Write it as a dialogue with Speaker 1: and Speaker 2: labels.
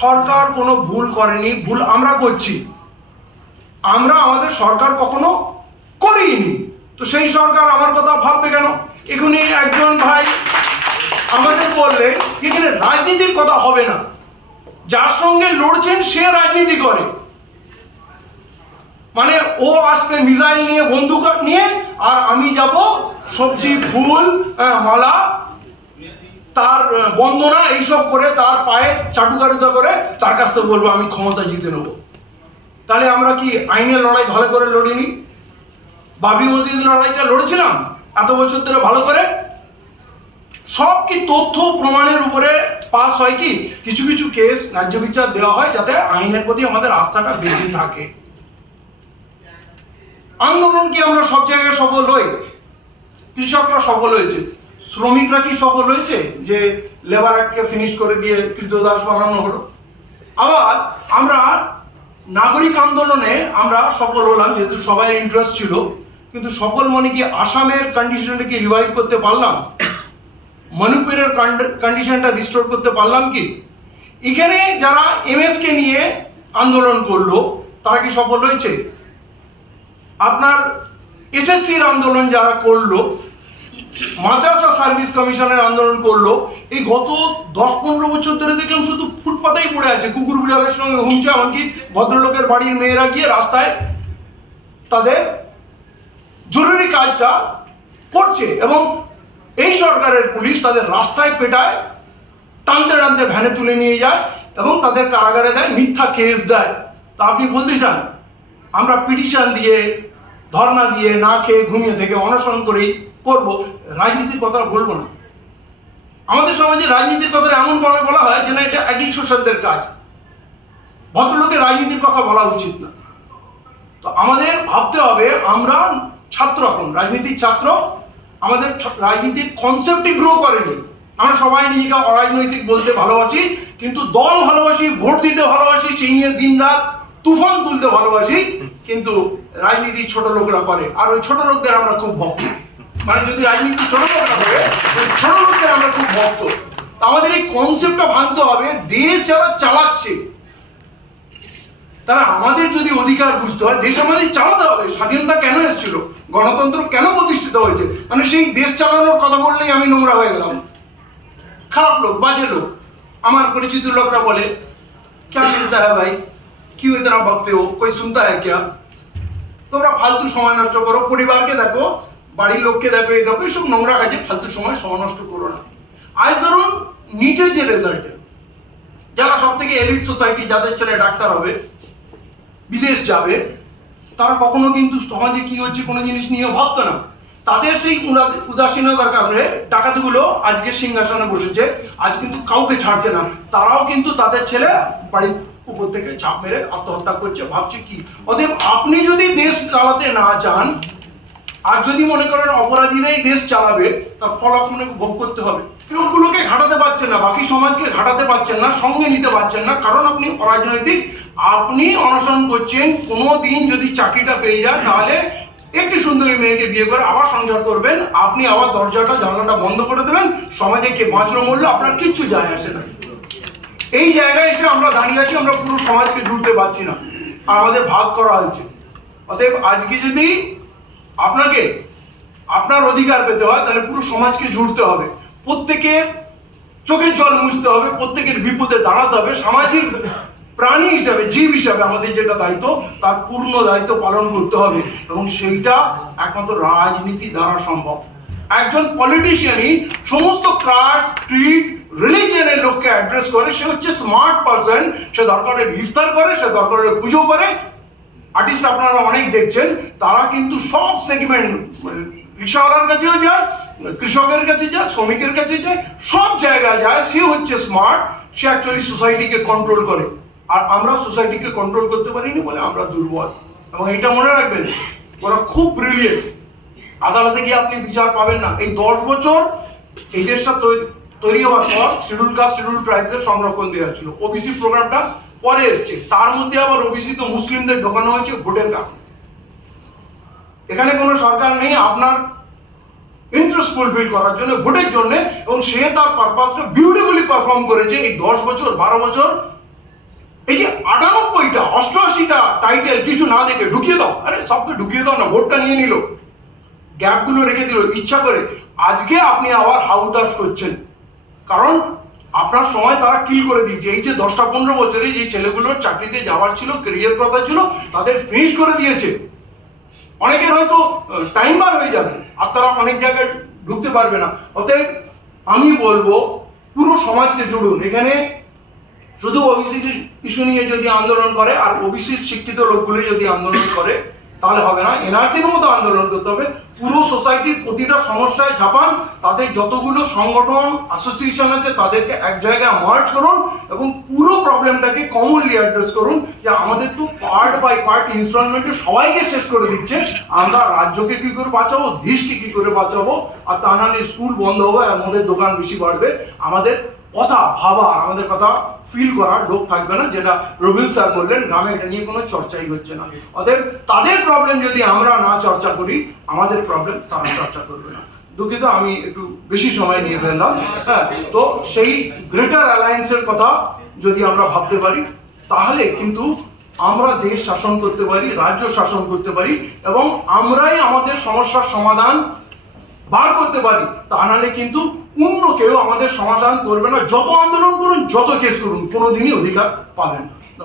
Speaker 1: সরকার কোনো ভুল করেনি, ভুল আমরা করছি। আমরা আমাদের সরকার কখনো করিনি। তো সেই সরকার আমার কথা ভাববে কেন? এখানে একজন ভাই আমাদের বললে, এখানে রাজনীতির কথা হবে না। যার সঙ্গে লড়ছেন, সে রাজনীতি করে। মানে ও আসবে মিসাইল নিয়ে, বন্দুক নিয়ে, আর আমি যাব সবজি, ফুল মালা তার বন্দনা এইসব করে তার পায়ে চাটুকারিতা করে তার কাছ থেকে বলব, আমি ক্ষমতা জিতে নেব। তাহলে আমরা কি আইনের লড়াই ভালো করে লড়িনি? বাবরি মসজিদ লড়াইটা লড়েছিলাম এত বছর ধরে ভালো করে? সব কি তথ্য প্রমাণের উপরে পাস হয় কি? কিছু কিছু কেস ন্যায্য বিচার দেওয়া হয় যাতে আইনের প্রতি আমাদের আস্থাটা বেঁচে থাকে। আন্দোলন কি আমরা সব জায়গায় সফল হই? কৃষকরা সফল হয়েছে। শ্রমিকরা কি সফল হয়েছে যে লেবার অ্যাক্টকে ফিনিশ করে দিয়ে কৃতদাস বানানো হলো? আবার আমরা নাগরিক আন্দোলনে আমরা সফল হলাম, যেহেতু সবাই ইন্টারেস্ট ছিল, কিন্তু সফল মানে কি আসামের কন্ডিশনটা কি রিভাইভ করতে পারলাম? মণিপুরের কন্ডিশনটা রিস্টোর করতে পারলাম কি? এখানে যারা এমএস কে নিয়ে আন্দোলন করল, তারা কি সফল হয়েছে? আপনার এসএসসির আন্দোলন যারা করল মাদ্রাসা সার্ভিস কমিশনের আন্দোলন করল। এই গত দশ পনেরো বছর ধরে দেখলাম শুধু ফুটপাতেই পড়ে আছে। কুকুর বিড়ালের সঙ্গে হুমছে এমনকি ভদ্রলোকের বাড়ির মেয়েরা গিয়ে রাস্তায় তাদের জরুরি কাজটা করছে এবং এই সরকারের পুলিশ তাদের রাস্তায় পেটায়, টানতে টানতে ভ্যানে তুলে নিয়ে যায় এবং তাদের কারাগারে দেয়, মিথ্যা কেস দেয়। তা আপনি বলতে চান? আমরা পিটিশন দিয়ে ধর্না দিয়ে না খেয়ে ঘুমিয়ে থেকে অনশন করেই করব, রাজনীতির কথা বলব না। আমাদের সমাজে রাজনীতির কথা এমন ভাবে বলা হয় যে না এটা অ্যাডি সোশ্যালদের কাজ। ভদ্রলোকের রাজনীতির কথা বলা উচিত না। তো আমাদের ভাবতে হবে, আমরা ছাত্র এখন, রাজনীতির ছাত্র, আমাদের রাজনীতির কনসেপ্টই গ্রো করেনি। আমরা সবাই নিজেকে অরাজনৈতিক বলতে ভালোবাসি, কিন্তু দল ভালোবাসি, ভোট দিতে ভালোবাসি, সেই নিয়ে দিন রাত তুফান তুলতে ভালোবাসি, কিন্তু রাজনীতি ছোট লোকরা করে, আর ওই ছোট লোকদের আমরা খুব ভক্ত। মানে যদি রাজনীতি ছোট লোকরা করে ওই ছোট লোকদের আমরা খুব ভক্ত তো আমাদের এই কনসেপ্টটা ভাঙতে হবে দেশ যারা চালাচ্ছে তারা আমাদের যদি অধিকার বুঝতে হয় দেশ আমাদের চালাতে হবে স্বাধীনতা কেন এসেছিল গণতন্ত্র কেন প্রতিষ্ঠিত হয়েছে মানে সেই দেশ চালানোর কথা বললেই আমি নোংরা হয়ে গেলাম খারাপ লোক বাজে লোক আমার পরিচিত লোকরা বলে क्या मिलता है भाई क्यों इतना भक्ते हो कोई सुनता है क्या তোমরা ফালতু সময় নষ্ট করো পরিবারকে দেখো বাড়ির লোককে দেখো, এই দেখো, এইসব নোংরা কাজে ফালতু সময় সময় নষ্ট করো না। আজ ধরুন নিটের যে রেজাল্ট যারা সব থেকে এলিট সোসাইটি যাদের ছেলে ডাক্তার হবে, বিদেশ যাবে, তারা কখনো কিন্তু সমাজে কি হচ্ছে কোনো জিনিস নিয়ে ভাবতো না। তাদের সেই উদাসীনতার কারণে ডাকাতগুলো আজকে সিংহাসনে বসেছে, আজ কিন্তু কাউকে ছাড়ছে না। তারাও কিন্তু তাদের ছেলে বাড়ির উপর থেকে চাপ মেরে আত্মহত্যা করছে, ভাবছে কি? অতএব আপনি যদি দেশ চালাতে না চান আর যদি মনে করেন অপরাধীরাই দেশ চালাবে, তার ফল আপনাকে ভোগ করতে হবে। লোকগুলোকে ঘাটাতে পারছেন না, বাকি সমাজকে ঘাটাতে পারছেন না, সঙ্গে নিতে পারছেন না, কারণ আপনি অরাজনৈতিক। আপনি অনশন করছেন কোনো দিন যদি চাকরিটা পেয়ে যান, তাহলে একটি সুন্দরী মেয়েকে বিয়ে করে আবার সংসার করবেন। আপনি আবার দরজাটা, জানলাটা বন্ধ করে দেবেন, সমাজে কে বাঁচলো মূল্য আপনার কিচ্ছু যায় আসে না। এই জায়গায় এসে আমরা দাঁড়িয়ে আছি, আমরা পুরো সমাজকে জুড়তে পারছি না। আর আমাদের ভাগ করা হয়েছে। অতএব আজকে যদি আপনাকে আপনার অধিকার পেতে হয়, তাহলে পুরো সমাজকে জুড়তে হবে। প্রত্যেকের চোখের জল মুছতে হবে, প্রত্যেকের বিপদে দাঁড়াতে হবে। সামাজিক প্রাণী হিসাবে, জীব হিসাবে আমাদের যেটা দায়িত্ব, তার পূর্ণ দায়িত্ব পালন করতে হবে। এবং সেইটা একমাত্র রাজনীতি দ্বারা সম্ভব। একজন পলিটিশিয়ানই সমস্ত কাস্ট স্ট্রিট রিলিজিয়নের লোককে অ্যাড্রেস করে। সে হচ্ছে স্মার্ট পারসন সে দরকারের ইফতার করে, সে দরকারের পুজো করে। আর্টিস্ট আপনারা অনেক দেখছেন, তারা কিন্তু সব সেগমেন্ট রিক্সাওয়ালার কাছেও যায়, কৃষকের কাছে যায়, শ্রমিকের কাছে যায়, সব জায়গায় যায়। সে হচ্ছে স্মার্ট সে অ্যাকচুয়ালি সোসাইটিকে কন্ট্রোল করে। আর আমরা সোসাইটিকে কন্ট্রোল করতে পারিনি বলে আমরা দুর্বল। এবং এটা মনে রাখবেন, ওরা খুব ব্রিলিয়েন্ট আদালতে গিয়ে আপনি বিচার পাবেন না। এই দশ বছর এই দেশটা তৈরি হওয়ার পর, শিডিউল কাস্ট, শিডিউল ট্রাইবদের সংরক্ষণ দেওয়া ছিল। ওবিসি প্রোগ্রামটা পরে এসছে। তার মধ্যে আবার ওবিসি তো মুসলিমদের ঢোকানো হয়েছে ভোটের কারণে। এখানে কোনো সরকার নেই আপনার ইন্টারেস্ট ফুলফিল করার জন্য, ভোটের জন্য, এবং সে তার পারপাসটা বিউটিফুলি পারফর্ম করেছে এই দশ বছর, বারো বছর। এই যে আটানব্বইটা, অষ্টআশিটা টাইটেল কিছু না দেখে ঢুকিয়ে দাও। আরে সবকে ঢুকিয়ে দাও না, ভোটটা নিয়ে নিল। গ্যাপগুলো রেখে দিল, ইচ্ছা করে। আজকে আপনি আবার হাউতাস করছেন কারণ আপনার সময় তারা কিল করে দিয়েছে। এই যে দশটা পনেরো বছরে যে ছেলেগুলোর চাকরিতে যাওয়ার ছিল কেরিয়ার কথা ছিল, তাদের ফিনিশ করে দিয়েছে। অনেকের হয়তো টাইম বার হয়ে যাবে, আর তারা অনেক জায়গায় ঢুকতে পারবে না। অতএব, আমি বলব, পুরো সমাজকে জুড়ুন। এখানে শুধু ওবিসি ইস্যু নিয়ে যদি আন্দোলন করে, আর ওবিসির শিক্ষিত লোকগুলো যদি আন্দোলন করে তাহলে হবে না। এনআরসির মতো আন্দোলন করতে হবে। পুরো সোসাইটির প্রতিটা সমস্যায় ঝাপান। তাদের যতগুলো সংগঠন অ্যাসোসিয়েশন আছে, তাদেরকে এক জায়গায় মার্চ করুন এবং পুরো প্রবলেমটাকে কমনলি অ্যাড্রেস করুন। যে আমাদের তো পার্ট বাই পার্ট ইনস্টলমেন্টে সবাইকে শেষ করে দিচ্ছে। আমরা রাজ্যকে কি করে বাঁচাবো? দেশকে কি করে বাঁচাবো? আর তা নাহলে স্কুল বন্ধ হবে আর আমাদের দোকান বেশি বাড়বে। আমাদের কথা, ভাবা, আমাদের কথা ফিল করার লোক থাকবে না, যেটা রবিল স্যার বললেন, গ্রামে এটা নিয়ে কোনো চর্চাই হচ্ছে না। অতএব তাদের প্রবলেম যদি আমরা না চর্চা করি, আমাদের প্রবলেম তারা চর্চা করবে না। দুঃখিত, আমি একটু বেশি সময় নিয়ে ফেললাম। হ্যাঁ তো সেই গ্রেটার অ্যালায়েন্সের কথা যদি আমরা ভাবতে পারি, তাহলে কিন্তু আমরা দেশ শাসন করতে পারি, রাজ্য শাসন করতে পারি, এবং আমরাই আমাদের সমস্যার সমাধান বার করতে পারি। তা নাহলে কিন্তু অন্য কেউ আমাদের সমাধান করবে না। যত আন্দোলন করুন, যত কেস করুন, কোনোদিনই অধিকার পাবেন না।